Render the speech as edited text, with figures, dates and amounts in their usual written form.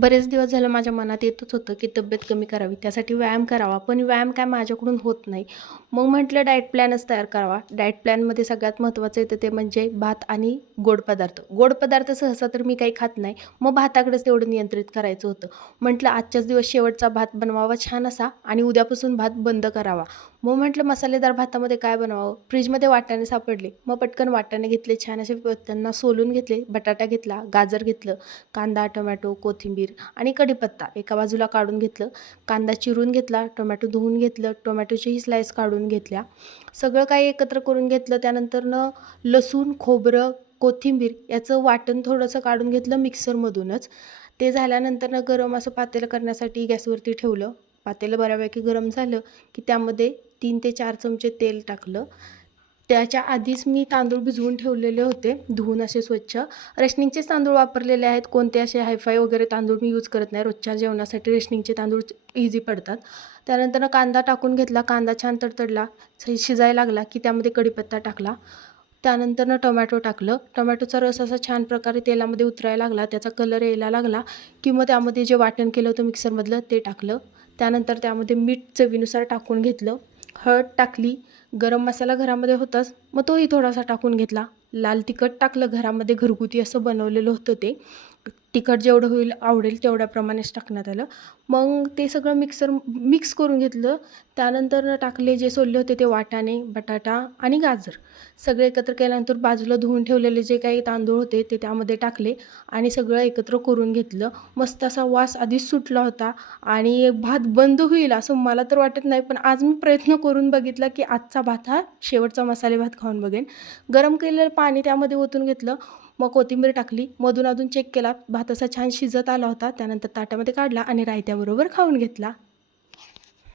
बरेच दिवस झालं माझ्या मनात येतच होतं की तब्येत कमी करावी, त्यासाठी व्यायाम करावा, पण व्यायाम काय माझ्याकडून होत नाही. मग म्हटलं डाएट प्लॅनच तयार करावा. डाएट प्लॅनमध्ये सगळ्यात महत्त्वाचं येतं ते म्हणजे भात आणि गोड पदार्थ. गोड पदार्थ सहसा तर मी काही खात नाही. मग भाताकडेच तेवढं नियंत्रित करायचं होतं. म्हटलं आजच्याच दिवस शेवटचा भात बनवावा छान असा आणि उद्यापासून भात बंद करावा. मग म्हटलं मसालेदार भातामध्ये काय बनवावं? फ्रीजमध्ये वाटाणे सापडले. मग पटकन वाटाणे घेतले, छान असे त्यांना सोलून घेतले, बटाटा घेतला, गाजर घेतलं, कांदा, टोमॅटो, कोथिंबीर आणि कढीपत्ता एका बाजूला काढून घेतलं. कांदा चिरून घेतला, टोमॅटो धुवून घेतलं, टोमॅटोचीही स्लाईस काढून घेतल्या. सगळं काही एकत्र करून घेतलं. त्यानंतरनं लसूण, खोबरं, कोथिंबीर याचं वाटण थोडंसं काढून घेतलं मिक्सरमधूनच. ते झाल्यानंतरनं गरम असं पातेलं करण्यासाठी गॅसवरती ठेवलं. पातेलं बऱ्यापैकी गरम झालं की त्यामध्ये 3 ते 4 चमचे तेल टाकलं. त्याच्या आधीच मी तांदूळ भिजवून ठेवलेले होते, धुवून असे स्वच्छ. रेशनिंगचेच तांदूळ वापरलेले आहेत. कोणते असे हायफाय वगैरे तांदूळ मी यूज करत नाही. रोजच्या जेवणासाठी रेशनिंगचे तांदूळ इझी पडतात. त्यानंतर कांदा टाकून घेतला. कांदा छान तडतडला, शिजायला लागला की त्यामध्ये कढीपत्ता टाकला. त्यानंतर टोमॅटो टाकलं. टोमॅटोचा रस असा छान प्रकारे तेलामध्ये उतरायला लागला, त्याचा कलर यायला लागला की मग त्यामध्ये जे वाटण केलं होतं मिक्सरमधलं ते टाकलं. त्यानंतर त्यामध्ये मीठ चवीनुसार टाकून घेतलं. हळद टाकली. गरम मसाला घरामध्ये होताच, मग तोही थोडासा टाकून घेतला. लाल तिखट टाकलं, घरामध्ये घरगुती असं बनवलेलं होतं ते. तिखट जेवढं होईल आवडेल तेवढ्याप्रमाणेच टाकण्यात आलं. मग ते सगळं मिक्स करून घेतलं. त्यानंतर टाकले जे सोलले होते ते वाटाणे, बटाटा आणि गाजर. सगळे एकत्र केल्यानंतर बाजूला धुवून ठेवलेले जे काही तांदूळ होते ते त्यामध्ये टाकले आणि सगळं एकत्र करून घेतलं. मस्त असा वास आधीच सुटला होता आणि भात बंद होईल असं मला तर वाटत नाही, पण आज मी प्रयत्न करून बघितला की आजचा भात हा शेवटचा मसाले भात खाऊन बघेन. गरम केलेलं पाणी त्यामध्ये ओतून घेतलं. मग कोथिंबीर टाकली. मधून अधून चेक केला. भात असा छान शिजत आला होता. त्यानंतर ताटामध्ये काढला आणि रायत्याबरोबर खाऊन घेतला.